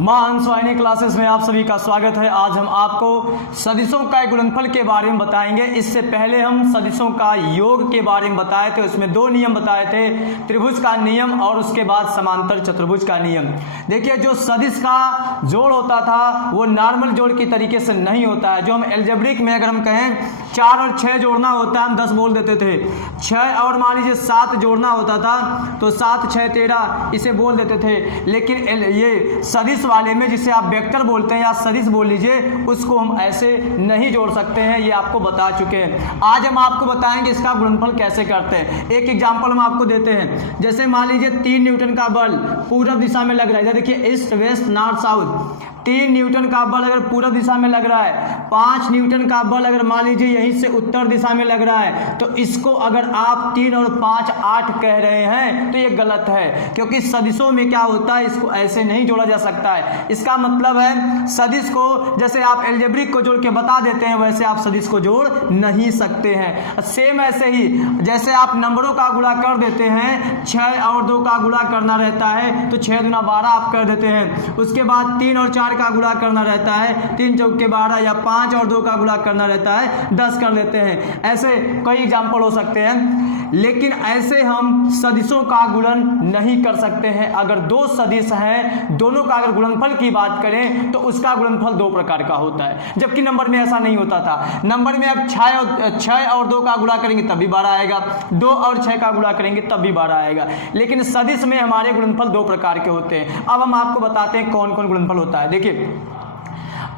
मां हंसवाहिनी क्लासेस में आप सभी का स्वागत है। आज हम आपको सदिशों का गुणनफल के बारे में बताएंगे। इससे पहले हम सदिशों का योग के बारे में बताए थे, उसमें दो नियम बताए थे, त्रिभुज का नियम और उसके बाद समांतर चतुर्भुज का नियम। देखिए, जो सदिश का जोड़ होता था वो नॉर्मल जोड़ की तरीके से नहीं होता है। जो हम एल्जेब्रिक में अगर हम कहें 4 और 6 जोड़ना होता है, हम 10 बोल देते थे। 6 और मान लीजिए 7 जोड़ना होता था तो 7 6 13 इसे बोल देते थे। लेकिन ये सदिश वाले में, जिसे आप वेक्टर बोलते हैं या सदिश बोल लीजिए, उसको हम ऐसे नहीं जोड़ सकते हैं। ये आपको बता चुके हैं। आज हम आपको बताएंगे इसका गुणनफल कैसे करते हैं। एक एग्जांपल हम आपको देते हैं। जैसे मान लीजिए 3 न्यूटन का बल पूरब दिशा में लग रहा है। देखिए, east west north south, 3 Newton का बल अगर पूरब दिशा में लग रहा है, 5 न्यूटन का बल अगर मान लीजिए यहीं से उत्तर दिशा में लग रहा है, तो इसको अगर आप 3 और 5 8 कह रहे हैं तो ये गलत है, क्योंकि सदिशों में क्या होता है, इसको ऐसे नहीं जोड़ा जा सकता है। इसका मतलब है सदिश को जैसे आप एल्जेब्रिक को जोड़ के बता देते हैं, वैसे आप सदिश को जोड़ नहीं सकते हैं। सेम ऐसे ही जैसे आप नंबरों का गुणा कर देते हैं, 6 और 2 का गुणा करना रहता है तो 6 दूना 12 आप कर देते हैं। उसके बाद 3 और 4 का गुणा करना रहता है, 3 चौके 12, या 5 और 2 का गुणा करना रहता है 10 कर लेते हैं। ऐसे कई एग्जाम्पल हो सकते हैं, लेकिन ऐसे हम सदिशों का गुणन नहीं कर सकते हैं। अगर 2 सदिश हैं, दोनों का अगर गुणनफल की बात करें तो उसका गुणनफल 2 प्रकार का होता है, जबकि नंबर में ऐसा नहीं होता था। नंबर में अब 6 और 2 का गुणा करेंगे तब भी 12 आएगा, 2 और 6 का गुणा करेंगे तब भी 12 आएगा। लेकिन सदिश में हमारे गुणनफल 2 प्रकार के होते हैं। अब हम आपको बताते हैं कौन कौन गुणनफल होता है। देखिए,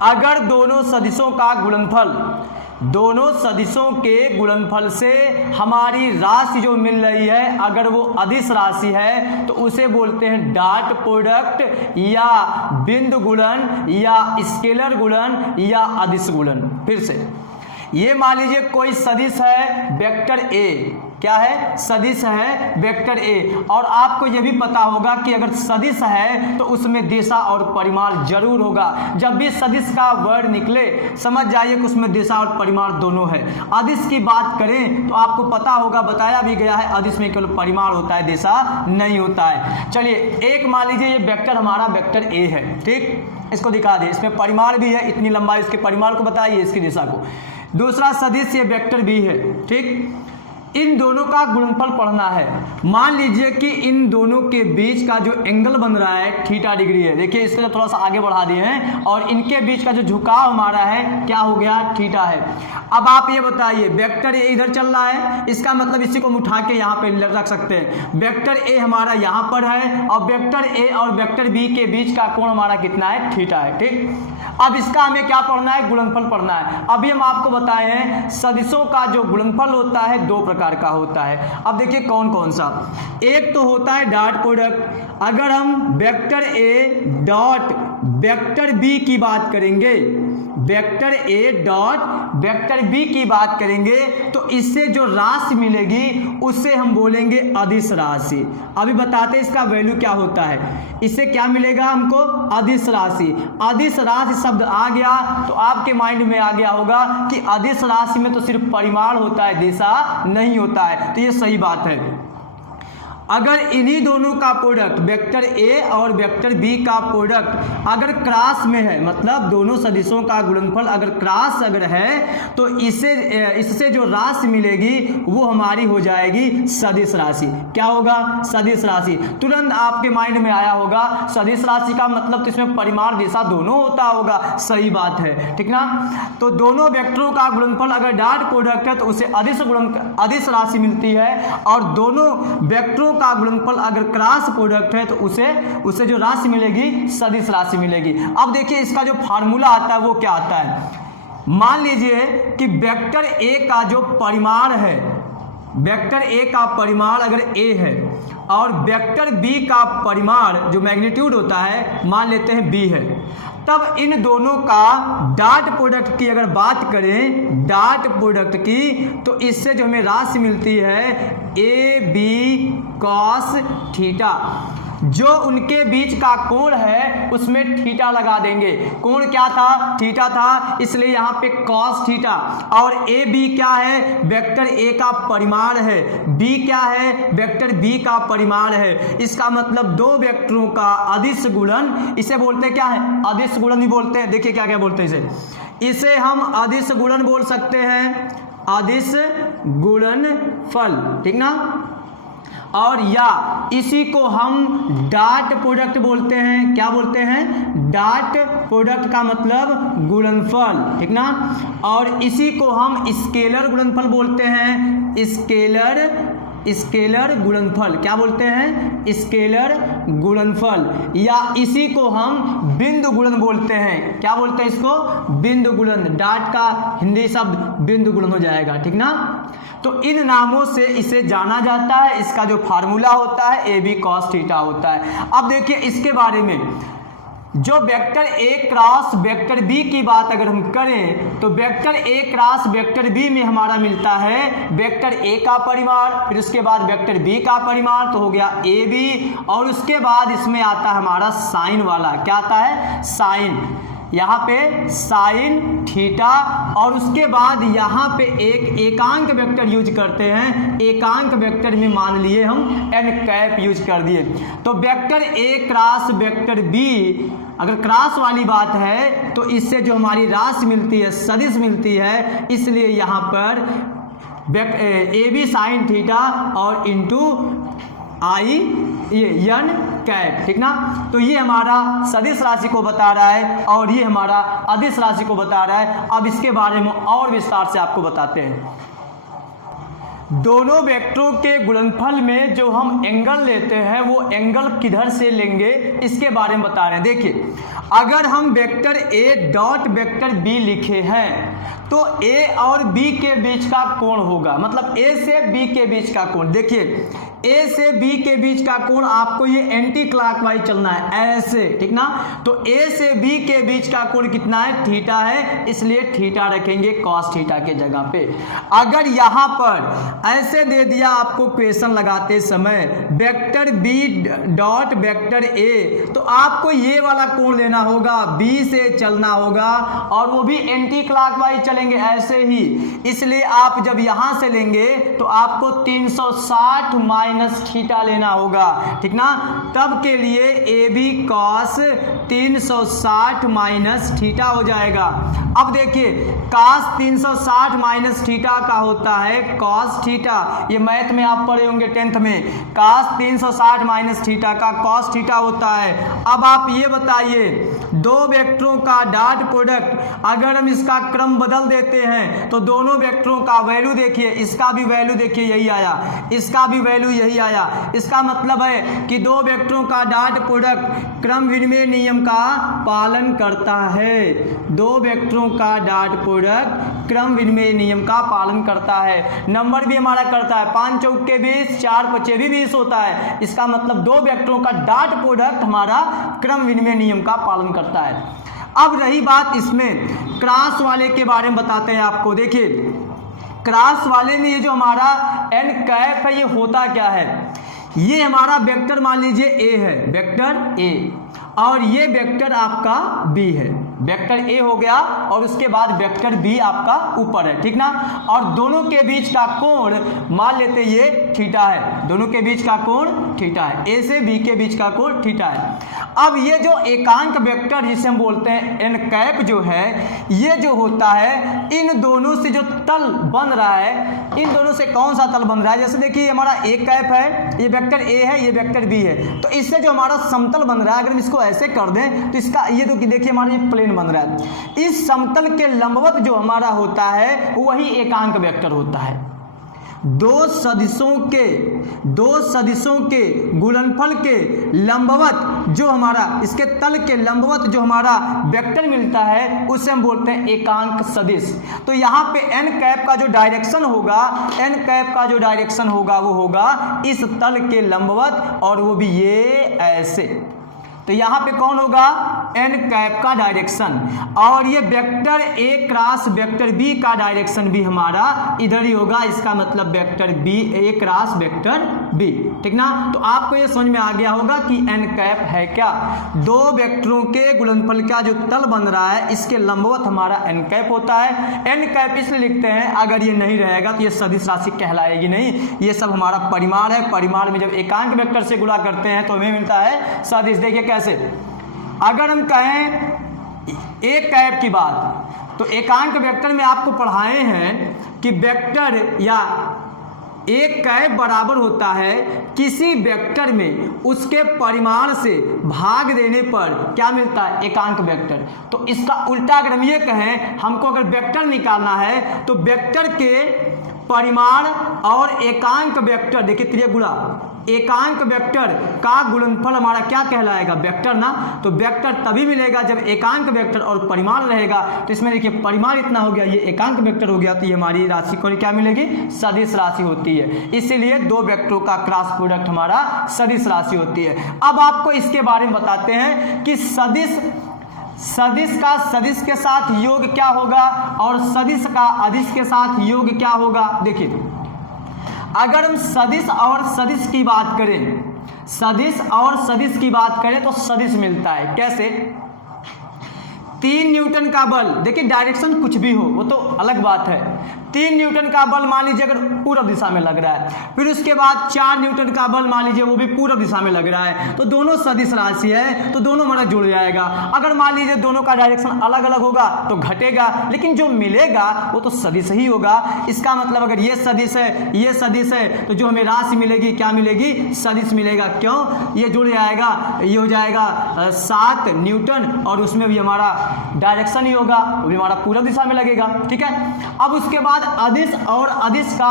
अगर दोनों सदिशों का गुणनफल, दोनों सदिशों के गुणनफल से हमारी राशि जो मिल रही है, अगर वो अदिश राशि है तो उसे बोलते हैं डॉट प्रोडक्ट या बिंदु गुणन या स्केलर गुणन या अदिश गुणन। फिर से, ये मान लीजिए कोई सदिश है वेक्टर ए, क्या है, सदिश है वेक्टर ए, और आपको यह भी पता होगा कि अगर सदिश है तो उसमें दिशा और परिमाण जरूर होगा। जब भी सदिश का वर्ड निकले समझ जाइए कि उसमें दिशा और परिमाण दोनों है। अदिश की बात करें तो आपको पता होगा, बताया भी गया है, अदिश में केवल परिमाण होता है, दिशा नहीं होता है। चलिए, एक मान लीजिए ये वेक्टर हमारा वेक्टर ए है, ठीक, इसको दिखा दे, इसमें परिमाण भी है, इतनी लंबाई, इसके परिमाण को बताइए, इसकी दिशा को। दूसरा सदिश ये वेक्टर बी है, ठीक। इन दोनों का गुणनफल पढ़ना है। मान लीजिए कि इन दोनों के बीच का जो एंगल बन रहा है थीटा डिग्री है। देखिए, इसको थोड़ा सा आगे बढ़ा दिए हैं, और इनके बीच का जो झुकाव हमारा है क्या हो गया, थीटा है। अब आप ये बताइए, वेक्टर ए इधर चल रहा है, इसका मतलब इसी को हम उठा के यहाँ पे रख सकते हैं। वेक्टर ए हमारा यहाँ पर है और वेक्टर ए और वेक्टर बी के बीच का कोण हमारा कितना है, थीटा है, ठीक। अब इसका हमें क्या पढ़ना है, गुणनफल पढ़ना है। अभी हम आपको बताए हैं सदिशों का जो गुणनफल होता है 2 प्रकार का होता है। अब देखिए कौन कौन सा। एक तो होता है डॉट प्रोडक्ट। अगर हम vector A dot vector B की बात करेंगे, vector A dot vector B की बात करेंगे तो इससे जो राशि मिलेगी उससे हम बोलेंगे अदिश राशि। अभी बताते हैं इसका वैल्यू क्या होता है। इससे क्या मिलेगा हमको, अदिश राशि। अदिश राशि शब्द आ गया तो आपके माइंड में आ गया होगा कि अदिश राशि में तो सिर्फ परिमाण होता है, दिशा नहीं होता है, तो ये सही बात है। अगर इन्हीं दोनों का प्रोडक्ट, वेक्टर ए और वेक्टर बी का प्रोडक्ट अगर क्रॉस में है, मतलब दोनों सदिशों का गुणनफल अगर क्रॉस अगर है, तो इससे जो राशि मिलेगी वो हमारी हो जाएगी सदिश राशि। क्या होगा, सदिश राशि। तुरंत आपके माइंड में आया होगा सदिश राशि का मतलब तो इसमें परिमाण दिशा दोनों होता होगा, सही बात है, ठीक ना। तो दोनों वेक्टरों का गुणनफल अगर डॉट प्रोडक्ट है तो उसे अदिश राशि मिलती है, और दोनों वेक्टरों का गुणनफल अगर क्रॉस प्रोडक्ट है तो उसे जो राशि मिलेगी सदिश राशि मिलेगी। अब देखिए इसका जो फार्मूला आता है वो क्या आता है। मान लीजिए कि वेक्टर ए का जो परिमाण है, वेक्टर ए का परिमाण अगर ए है और वेक्टर बी का परिमाण जो मैग्नीट्यूड होता है मान लेते हैं बी है, तब इन दोनों का डॉट प्रोडक्ट की अगर बात करें, डॉट प्रोडक्ट की, तो इससे जो हमें राशि मिलती है ए बी कॉस थीटा। जो उनके बीच का कोण है उसमें थीटा लगा देंगे। कोण क्या था? थीटा था, इसलिए यहाँ पे cos थीटा। और ए बी क्या है? वेक्टर ए का परिमाण है। बी क्या है? वेक्टर बी का परिमाण है। इसका मतलब दो वेक्टरों का अदिश गुणन, इसे बोलते क्या है? अदिश गुणन भी बोलते हैं। देखिए क्या क्या बोलते हैं इसे हम अदिश गुणन बोल सकते हैं, अदिश गुणनफल, ठीक ना। और या इसी को हम डॉट प्रोडक्ट बोलते हैं। क्या बोलते हैं? डॉट प्रोडक्ट का मतलब गुणनफल, ठीक ना। और इसी को हम स्केलर गुणनफल बोलते हैं, स्केलर गुणनफल। क्या बोलते हैं? स्केलर गुणनफल। या इसी को हम बिंदु गुणन बोलते हैं। क्या बोलते हैं इसको? बिंदु गुणन। डॉट का हिंदी शब्द बिंदु गुणन हो जाएगा, ठीक ना। तो इन नामों से इसे जाना जाता है। इसका जो फार्मूला होता है ए बी cos थीटा होता है। अब देखिए इसके बारे में, जो vector A cross vector B की बात अगर हम करें तो vector A cross vector B में हमारा मिलता है वेक्टर ए का परिमाण, फिर उसके बाद वेक्टर बी का परिमाण, तो हो गया ए बी। और उसके बाद इसमें आता है हमारा साइन वाला। क्या आता है? साइन। यहाँ पे साइन थीटा। और उसके बाद यहाँ पे एक एकांक वेक्टर यूज करते हैं। एकांक वेक्टर में मान लिए हम एन कैप यूज कर दिए। तो vector A cross vector B, अगर क्रॉस वाली बात है तो इससे जो हमारी राशि मिलती है, सदिश मिलती है, इसलिए यहाँ पर ए बी साइन थीटा और इंटू आई ये एन कैप, ठीक ना। तो ये हमारा सदिश राशि को बता रहा है और ये हमारा अदिश राशि को बता रहा है। अब इसके बारे में और विस्तार से आपको बताते हैं। दोनों वेक्टरों के गुणनफल में जो हम एंगल लेते हैं वो एंगल किधर से लेंगे इसके बारे में बता रहे हैं। देखिए अगर हम vector A dot vector B लिखे हैं तो ए और बी के बीच का कोण होगा, मतलब ए से बी के बीच का कोण। देखिए ए से बी के बीच का कोण आपको ये एंटी क्लॉकवाइज चलना है ऐसे, ठीक ना। तो ए से बी के बीच का कोण कितना है? थीटा है, इसलिए थीटा रखेंगे cos थीटा के जगह पे। अगर यहाँ पर ऐसे दे दिया आपको क्वेश्चन लगाते समय vector B dot vector A, तो आपको ये वाला कोण लेना होगा, बी से चलना होगा और वो भी एंटी क्लॉकवाइज चलेंगे ऐसे ही। इसलिए आप जब यहाँ से लेंगे तो आपको 360 माइनस थीटा लेना होगा, ठीक ना। तब के लिए A B cos 360 minus theta हो जाएगा। अब देखिए cos 360 माइनस थीटा का होता है cos थीटा। ये मैथ में आप पढ़े होंगे 10th में। cos 360 माइनस थीटा का cos थीटा होता है। अब आप ये बताइए दो वेक्टरों का डॉट प्रोडक्ट अगर हम इसका क्रम बदल देते हैं तो दोनों वेक्टरों का वैल्यू देखिए, इसका भी वैल्यू देखिए यही आया, इसका भी वैल्यू यही आया। इसका मतलब है कि दो वेक्टरों का डॉट प्रोडक्ट क्रम विनिमय नियम का पालन करता है। दो वेक्टरों का डॉट प्रोडक्ट क्रम विनिमय नियम का पालन करता है। नंबर भी हमारा करता है, 5 चौक के 20, 4 पचे भी 20 होता है। इसका मतलब दो वेक्टरों का डॉट प्रोडक्ट हमारा क्रम विनिमय नियम का पालन करता है। अब रही बात इसमें क्रॉस वाले के बारे में बताते हैं आपको। देखिए क्रॉस वाले में ये जो हमारा एन कैप है ये होता क्या है? ये हमारा वेक्टर मान लीजिए ए है, वेक्टर ए, और ये वेक्टर आपका बी है। वेक्टर ए हो गया और उसके बाद वेक्टर बी आपका ऊपर है, ठीक ना। और दोनों के बीच का कोण मान लेते ये थीटा है, दोनों के बीच का कोण थीटा है, ए से बी के बीच का कोण थीटा है। अब ये जो एकांक वेक्टर जिसे हम बोलते हैं एन कैप जो है, ये जो होता है इन दोनों से जो तल बन रहा है, इन दोनों से कौन सा तल बन रहा है? जैसे देखिए हमारा एक कैप है, ये वेक्टर ए है, ये वेक्टर बी है, तो इससे जो हमारा समतल बन रहा है अगर हम इसको ऐसे कर दें तो इसका ये तो देखिए हमारा ये प्लेन बन रहा है। इस समतल के लंबवत जो हमारा होता है वही एकांक वेक्टर होता है। दो सदिशों के गुणनफल के लंबवत जो हमारा, इसके तल के लंबवत जो हमारा वेक्टर मिलता है उसे हम बोलते हैं एकांक सदिश। तो यहाँ पे एन कैप का जो डायरेक्शन होगा, एन कैप का जो डायरेक्शन होगा वो होगा इस तल के लंबवत, और वो भी ये ऐसे। तो यहाँ पे कौन होगा? एन कैप का डायरेक्शन, और ये vector A cross vector B का डायरेक्शन भी हमारा इधर ही होगा। इसका मतलब vector B, A cross vector B, ठीक ना। तो आपको ये समझ में आ गया होगा कि एन कैप है क्या, दो वेक्टरों के गुणनफल का जो तल बन रहा है इसके लंबवत हमारा एन कैप होता है। एन कैप इसलिए लिखते हैं, अगर ये नहीं रहेगा तो ये सदिश राशि कहलाएगी नहीं, ये सब हमारा परिमाण है। परिमाण में जब एकांक वेक्टर से गुणा करते हैं तो हमें मिलता है सदिश। देखिए कैसे, अगर हम कहें ए कैप की बात, तो एकांक वेक्टर में आपको पढ़ाए हैं कि वेक्टर या एक कैप बराबर होता है किसी वेक्टर में उसके परिमाण से भाग देने पर क्या मिलता है, एकांक वेक्टर। तो इसका उल्टा अगर हम ये कहें, हमको अगर वेक्टर निकालना है तो वेक्टर के परिमाण और एकांक वेक्टर, देखिए त्रिगुणा, एकांक वेक्टर का गुणनफल हमारा क्या कहलाएगा, वेक्टर ना। तो वेक्टर तभी मिलेगा जब एकांक वेक्टर और परिमाण रहेगा। तो इसमें देखिए परिमाण इतना हो गया, ये एकांक वेक्टर हो गया, तो ये हमारी राशि को क्या मिलेगी, सदिश राशि होती है। इसीलिए दो वेक्टरों का क्रॉस प्रोडक्ट हमारा सदिश राशि होती है। अब आपको इसके बारे में बताते हैं कि सदिश का सदिश के साथ योग क्या होगा और सदिश का अदिश के साथ योग क्या होगा। देखिए, अगर हम सदिश और सदिश की बात करें, सदिश और सदिश की बात करें तो सदिश मिलता है कैसे, 3 न्यूटन का बल, देखिए डायरेक्शन कुछ भी हो वो तो अलग बात है, 3 न्यूटन का बल मान लीजिए अगर पूर्व दिशा में लग रहा है, फिर उसके बाद 4 न्यूटन का बल मान लीजिए वो भी पूर्व दिशा में लग रहा है, तो दोनों सदिश राशि है, तो दोनों हमारा जुड़ जाएगा। अगर मान लीजिए दोनों का डायरेक्शन अलग अलग होगा तो घटेगा, लेकिन जो मिलेगा वो तो सदिश ही होगा। इसका मतलब अगर ये सदिश है, ये सदिश है, तो जो हमें राशि मिलेगी क्या मिलेगी, सदिश मिलेगा। क्यों, ये जुड़ जाएगा, ये हो जाएगा 7 न्यूटन और उसमें भी हमारा डायरेक्शन ही होगा, वो भी हमारा पूर्व दिशा में लगेगा, ठीक है। अब उसके बाद अदिश और अदिश का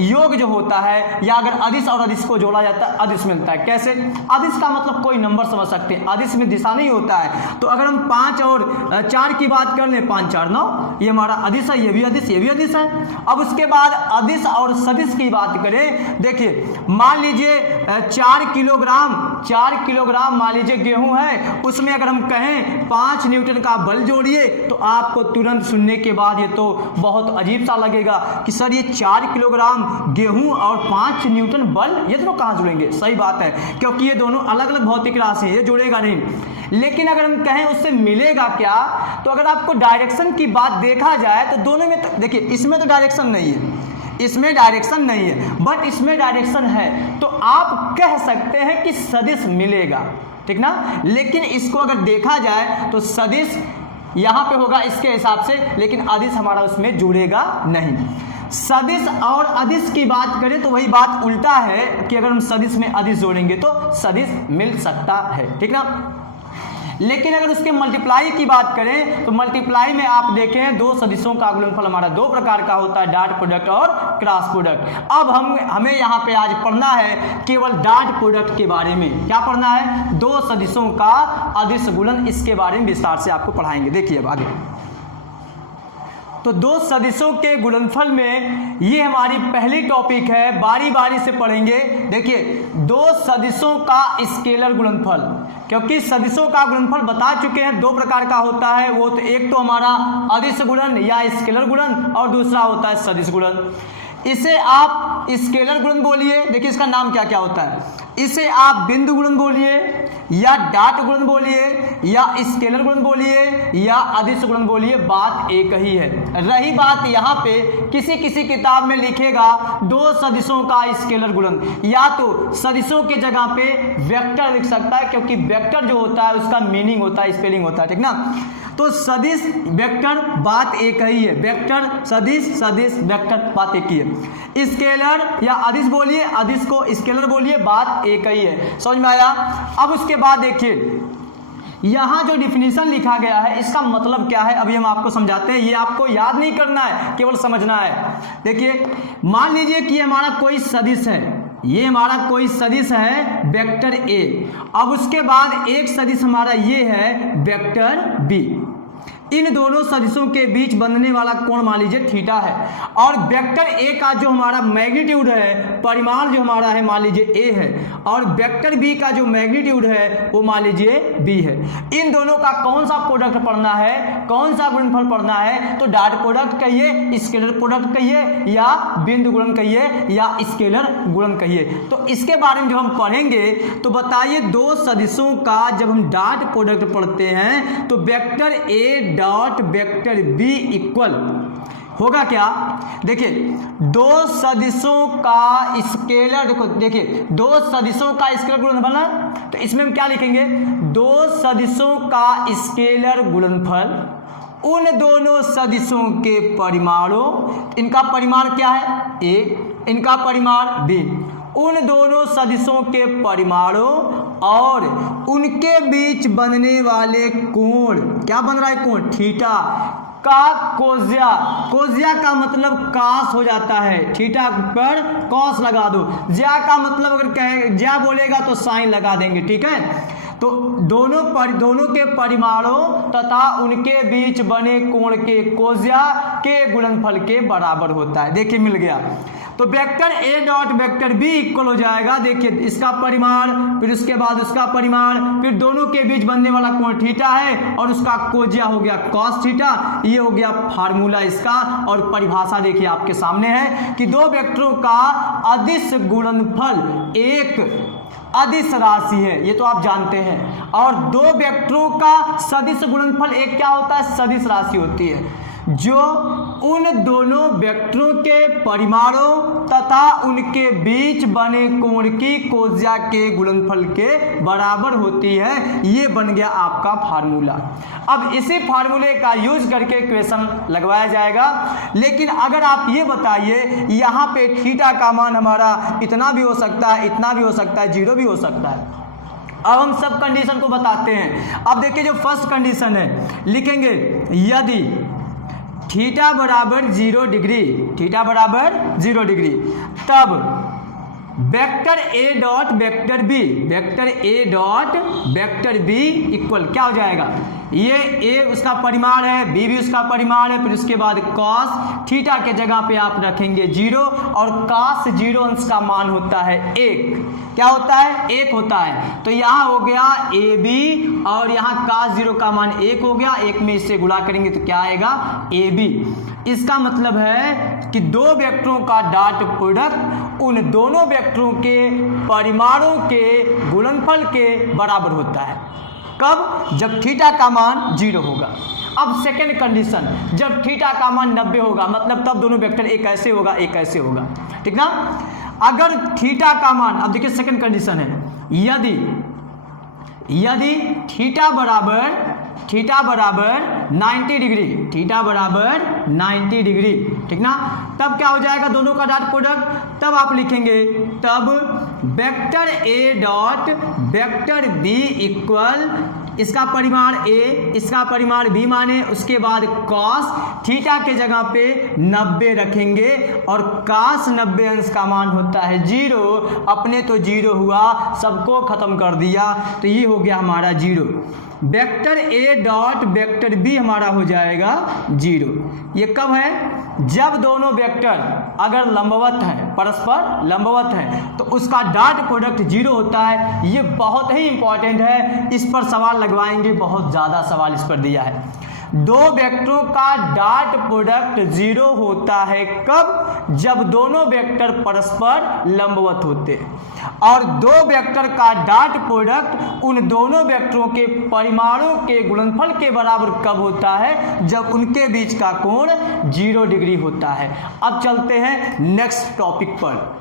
योग जो होता है, या अगर अदिश और अदिश को जोड़ा जाता है अदिश मिलता है। कैसे, अदिश का मतलब कोई नंबर समझ सकते हैं, अदिश में दिशा नहीं होता है। तो अगर हम 5 और 4 की बात कर लें, 5 4 9, ये हमारा अदिश है, ये भी अदिश, ये भी अदिश है। अब उसके बाद अदिश और सदिश की बात करें, देखिए मान लीजिए 4 किलोग्राम मान लीजिए गेहूं है, उसमें अगर हम कहें 5 न्यूटन का बल जोड़िए, तो आपको तुरंत सुनने के बाद ये तो बहुत अजीब सा लगेगा कि सर ये 4 किलोग्राम गेहूं और 5 न्यूटन बल, ये दोनों कहां जुड़ेंगे। सही बात है, क्योंकि ये दोनों अलग अलग भौतिक राशि है, ये जुड़ेगा नहीं। लेकिन अगर हम कहें उससे मिलेगा क्या, तो अगर आपको डायरेक्शन की बात देखा जाए तो दोनों में तो देखिए, इसमें तो डायरेक्शन नहीं है, इसमें डायरेक्शन नहीं है, बट इसमें डायरेक्शन है, तो आप कह सकते हैं कि सदिश मिलेगा, ठीक ना। लेकिन इसको अगर देखा जाए तो सदिश यहां पे होगा इसके हिसाब से, लेकिन अदिश हमारा उसमें जुड़ेगा नहीं। सदिश और अदिश की बात करें तो वही बात उल्टा है कि अगर हम सदिश में अदिश जोड़ेंगे तो सदिश मिल सकता है, ठीक ना। लेकिन अगर उसके मल्टीप्लाई की बात करें तो मल्टीप्लाई में आप देखें दो सदिशों का गुणनफल हमारा 2 प्रकार का होता है, डॉट प्रोडक्ट और क्रॉस प्रोडक्ट। अब हमें यहाँ पे आज पढ़ना है केवल डॉट प्रोडक्ट के बारे में। क्या पढ़ना है, 2 सदिशों का अदिश गुणन, इसके बारे में विस्तार से आपको पढ़ाएंगे। देखिए अब आगे, तो 2 सदिशों के गुणनफल में ये हमारी पहली टॉपिक है, बारी बारी से पढ़ेंगे। देखिए 2 सदिशों का स्केलर गुणनफल, क्योंकि सदिशों का गुणनफल बता चुके हैं 2 प्रकार का होता है, वो तो एक तो हमारा अदिश गुणन या स्केलर गुणन और दूसरा होता है सदिश गुणन। इसे आप स्केलर गुणन बोलिए, देखिए इसका नाम क्या क्या होता है, इसे आप बिंदु गुणन बोलिए या डॉट गुणन बोलिए या स्केलर गुणन बोलिए या अदिश गुणन बोलिए, बात एक ही है। रही बात यहाँ पे किसी किसी किताब में लिखेगा 2 सदिशों का स्केलर गुणन, या तो सदिशों के जगह पे वेक्टर लिख सकता है, क्योंकि वेक्टर जो होता है उसका मीनिंग होता है, स्पेलिंग होता है, ठीक ना। तो सदिश वेक्टर बात एक ही है, वेक्टर सदिश वेक्टर बात एक ही है। स्केलर या अदिश बोलिए, अदिश को स्केलर बोलिए, बात एक ही है। समझ में आया। अब उसके बाद देखिए यहाँ जो डिफिनीशन लिखा गया है इसका मतलब क्या है, अभी हम आपको समझाते हैं। ये आपको याद नहीं करना है, केवल समझना है। देखिए मान लीजिए कि हमारा कोई सदिश है, ये हमारा कोई सदिश है वेक्टर ए, अब उसके बाद एक सदिश हमारा ये है वेक्टर बी। इन दोनों सदिशों के बीच बनने वाला कोण मान लीजिए थीटा है, और वेक्टर ए का जो हमारा मैग्नीट्यूड है, परिमाण जो हमारा है मान लीजिए ए है, और वेक्टर बी का जो मैग्नीट्यूड है वो मान लीजिए बी है। इन दोनों का कौन सा प्रोडक्ट पढ़ना है, कौन सा गुणनफल पढ़ना है, तो डॉट प्रोडक्ट कहिए, स्केलर प्रोडक्ट कहिए, या बिंदु गुणन कहिए, या स्केलर गुणन कहिए। तो इसके बारे में जो हम पढ़ेंगे तो बताइए, दो सदिशों का जब हम डॉट प्रोडक्ट पढ़ते हैं तो vector A dot vector B equal होगा क्या। देखिए दो सदिशों का स्केलर, देखो देखिए दो सदिशों का स्केलर गुणनफल है, तो इसमें हम क्या लिखेंगे, दो सदिशों का स्केलर गुणनफल उन दोनों सदिशों के परिमाणों, इनका परिमाण क्या है ए, इनका परिमाण बी, उन दोनों सदिशों के परिमाणों और उनके बीच बनने वाले कोण, क्या बन रहा है कोण, थीटा का कोज्या, कोज्या का मतलब कास हो जाता है, थीटा पर कॉस लगा दो, ज्या का मतलब अगर कहे ज्या बोलेगा तो साइन लगा देंगे, ठीक है। तो दोनों के परिमाणों तथा उनके बीच बने कोण के कोज्या के गुणनफल के बराबर होता है। देखिए मिल गया, तो vector A dot vector B equal हो जाएगा, देखिए इसका परिमाण, फिर उसके बाद उसका परिमाण, फिर दोनों के बीच बनने वाला कोण थीटा है और उसका कोज्या हो गया कॉस थीटा। ये हो गया फार्मूला इसका, और परिभाषा देखिए आपके सामने है कि दो वेक्टरों का अदिश गुणनफल एक अदिश राशि है, ये तो आप जानते हैं, और दो वेक्टरों का सदिश गुणनफल एक क्या होता है, सदिश राशि होती है, जो उन दोनों वेक्टरों के परिमाणों तथा उनके बीच बने कोण की कोज्या के गुणनफल के बराबर होती है। ये बन गया आपका फार्मूला। अब इसी फार्मूले का यूज करके क्वेश्चन लगवाया जाएगा, लेकिन अगर आप ये बताइए यहाँ पे थीटा का मान हमारा इतना भी हो सकता है, इतना भी हो सकता है, 0 भी हो सकता है। अब हम सब कंडीशन को बताते हैं। अब देखिए जो फर्स्ट कंडीशन है लिखेंगे, यदि थीटा बराबर 0 डिग्री, थीटा बराबर 0 डिग्री, तब vector A dot vector B, vector A dot vector B equal क्या हो जाएगा, ये ए उसका परिमाण है, बी भी उसका परिमाण है, फिर उसके बाद कॉस थीटा के जगह पे आप रखेंगे 0, और कॉस 0 अंश का मान होता है 1, क्या होता है 1 होता है। तो यहाँ हो गया ए बी, और यहाँ कॉस 0 का मान 1 हो गया, 1 में इससे गुणा करेंगे तो क्या आएगा ए बी। इसका मतलब है कि दो वेक्टरों का डॉट प्रोडक्ट उन दोनों वेक्टरों के परिमाणों के गुणनफल के बराबर होता है। कब, जब थीटा का मान 0 होगा। अब सेकेंड कंडीशन, जब थीटा का मान 90 होगा, मतलब तब दोनों वेक्टर एक ऐसे होगा, एक ऐसे होगा, ठीक ना। अगर थीटा का मान, अब देखिए सेकेंड कंडीशन है, यदि थीटा बराबर 90 डिग्री, थीटा बराबर 90 डिग्री, ठीक ना, तब क्या हो जाएगा दोनों का डॉट प्रोडक्ट, तब आप लिखेंगे, तब vector A dot vector B equal, इसका परिमाण ए, इसका परिमाण बी माने, उसके बाद कॉस थीटा के जगह पे 90 रखेंगे, और कॉस 90 अंश का मान होता है 0, अपने तो 0 हुआ, सबको खत्म कर दिया, तो ये हो गया हमारा 0। Vector A dot vector B हमारा हो जाएगा 0। ये कब है, जब दोनों वेक्टर अगर लंबवत हैं, परस्पर लंबवत हैं, तो उसका डॉट प्रोडक्ट 0 होता है। ये बहुत ही इंपॉर्टेंट है, इस पर सवाल लगवाएंगे, बहुत ज़्यादा सवाल इस पर दिया है। दो वेक्टरों का डॉट प्रोडक्ट 0 होता है कब, जब दोनों वेक्टर परस्पर लंबवत होते हैं, और दो वेक्टर का डॉट प्रोडक्ट उन दोनों वेक्टरों के परिमाणों के गुणनफल के बराबर कब होता है, जब उनके बीच का कोण 0 डिग्री होता है। अब चलते हैं नेक्स्ट टॉपिक पर।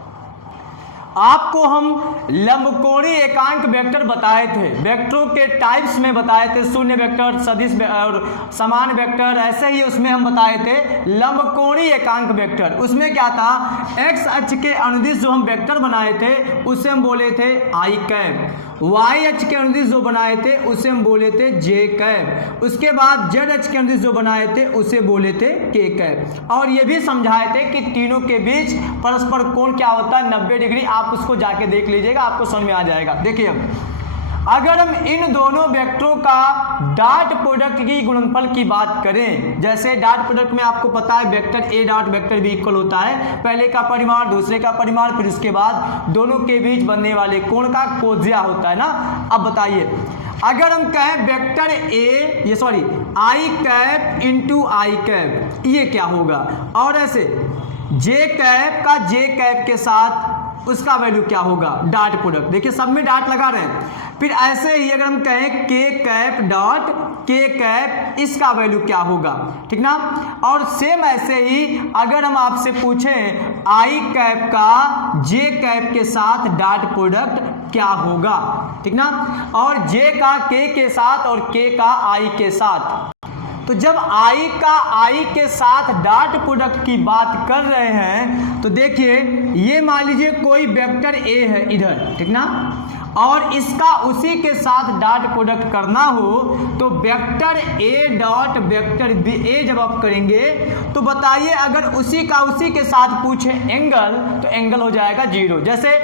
आपको हम लंबकोणीय एकांक वेक्टर बताए थे, वेक्टरों के टाइप्स में बताए थे, शून्य वेक्टर, सदिश और समान वेक्टर, ऐसे ही उसमें हम बताए थे लंबकोणीय एकांक वेक्टर। उसमें क्या था, एक्स अक्ष के अनुदिश जो हम वेक्टर बनाए थे उसे हम बोले थे आई कैप, वाई अक्ष के अनुदिश जो बनाए थे उसे हम बोले थे जे कैप, उसके बाद जेड अक्ष के अनुदिश जो बनाए थे उसे बोले थे के कैप, और ये भी समझाए थे कि तीनों के बीच परस्पर कोण क्या होता है 90 डिग्री। आप उसको जाके देख लीजिएगा, आपको समझ में आ जाएगा। देखिए अगर हम इन दोनों वेक्टरों का डॉट प्रोडक्ट की गुणनफल की बात करें, जैसे डॉट प्रोडक्ट में आपको पता है vector A dot vector B equal होता है पहले का परिमाण दूसरे का परिमाण, फिर उसके बाद दोनों के बीच बनने वाले कोण का कोज्या होता है ना। अब बताइए, अगर हम कहें वेक्टर आई कैप इंटू आई कैप, ये क्या होगा, और ऐसे जे कैप का जे कैप के साथ उसका वैल्यू क्या होगा, डॉट प्रोडक्ट। देखिए सब में डॉट लगा रहे हैं। फिर ऐसे ही अगर हम कहें के कैप डॉट के कैप, इसका वैल्यू क्या होगा, ठीक ना। और सेम ऐसे ही अगर हम आपसे पूछें आई कैप का जे कैप के साथ डॉट प्रोडक्ट क्या होगा, ठीक ना, और जे का के साथ और के का आई के साथ। तो जब आई का आई के साथ डॉट प्रोडक्ट की बात कर रहे हैं तो देखिए ये मान लीजिए कोई वेक्टर ए है इधर, ठीक ना, और इसका उसी के साथ डॉट प्रोडक्ट करना हो तो vector A dot vector B A जब आप करेंगे तो बताइए अगर उसी का उसी के साथ पूछे एंगल तो एंगल हो जाएगा 0। जैसे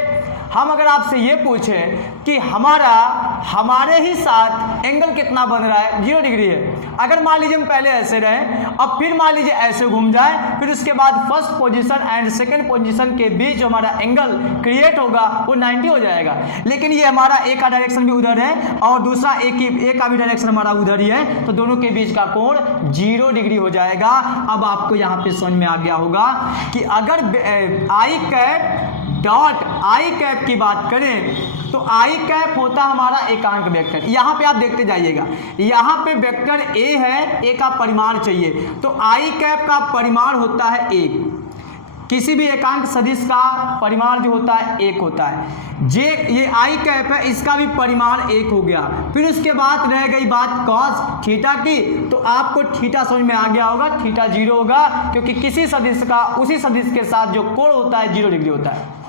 हम अगर आपसे ये पूछें कि हमारे ही साथ एंगल कितना बन रहा है, 0 डिग्री है। अगर मान लीजिए हम पहले ऐसे रहे, अब फिर मान लीजिए ऐसे घूम जाए, फिर उसके बाद first position and second position के बीच जो हमारा एंगल क्रिएट होगा वो 90 हो जाएगा। लेकिन ये हमारा ए का डायरेक्शन भी उधर है और दूसरा ए का भी डायरेक्शन हमारा उधर ही है, तो दोनों के बीच का कोण 0 डिग्री हो जाएगा। अब आपको यहाँ पे समझ में आ गया होगा कि अगर आई कैप डॉट आई कैप की बात करें तो आई कैप होता हमारा एकांक वेक्टर। यहाँ पे आप देखते जाइएगा, यहाँ पे वेक्टर ए है, ए का परिमाण चाहिए तो आई कैप का परिमाण होता है 1। किसी भी एकांक सदिश का परिमाण जो होता है 1 होता है। जे ये आई कैप है, इसका भी परिमाण 1 हो गया। फिर उसके बाद रह गई बात कॉस थीटा की, तो आपको थीटा समझ में आ गया होगा, थीटा 0 होगा क्योंकि किसी सदिश का उसी सदिश के साथ जो कोण होता है 0 डिग्री होता है।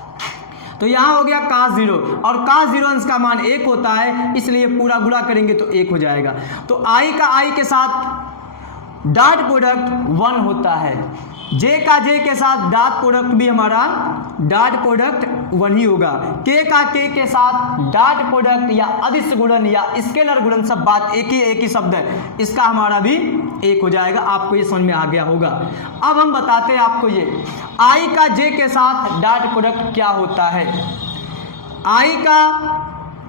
तो यहाँ हो गया cos 0 और cos 0 अंश का मान 1 होता है, इसलिए पूरा गुणा करेंगे तो 1 हो जाएगा। तो आई का आई के साथ डॉट प्रोडक्ट 1 होता है, जे का जे के साथ डॉट प्रोडक्ट भी हमारा डॉट प्रोडक्ट 1 ही होगा, के का के साथ डॉट प्रोडक्ट या अदिश गुणन या स्केलर गुणन सब बात एक ही शब्द है, इसका हमारा भी 1 हो जाएगा। आपको ये समझ में आ गया होगा। अब हम बताते हैं आपको ये आई का जे के साथ डॉट प्रोडक्ट क्या होता है।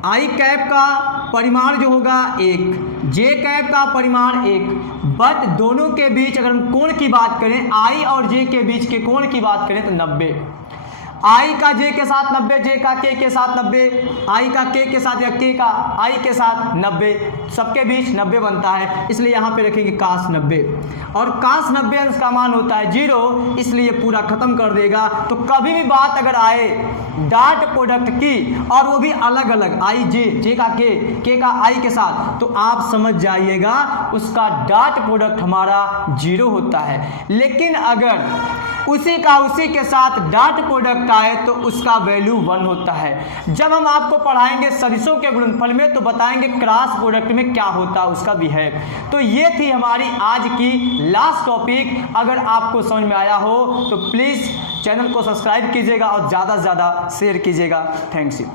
आई कैप का परिमाण जो होगा 1, जे कैप का परिमाण 1, बट दोनों के बीच अगर हम कोण की बात करें, आई और जे के बीच के कोण की बात करें तो 90। आई का जे के साथ 90, जे का के साथ 90, आई का के साथ या के का आई के साथ 90, सबके बीच 90 बनता है, इसलिए यहाँ पे रखेंगे cos 90। और cos 90 अंश का मान होता है 0, इसलिए पूरा खत्म कर देगा। तो कभी भी बात अगर आए डॉट प्रोडक्ट की और वो भी अलग अलग आई जे का के का आई के साथ, तो आप समझ जाइएगा उसका डॉट प्रोडक्ट हमारा 0 होता है। लेकिन अगर उसी का उसी के साथ डॉट प्रोडक्ट आए तो उसका वैल्यू 1 होता है। जब हम आपको पढ़ाएंगे सदिशों के गुणनफल में तो बताएंगे क्रॉस प्रोडक्ट में क्या होता है उसका बिहेव। तो ये थी हमारी आज की लास्ट टॉपिक। अगर आपको समझ में आया हो तो प्लीज़ चैनल को सब्सक्राइब कीजिएगा और ज़्यादा से ज़्यादा शेयर कीजिएगा। Thanks you.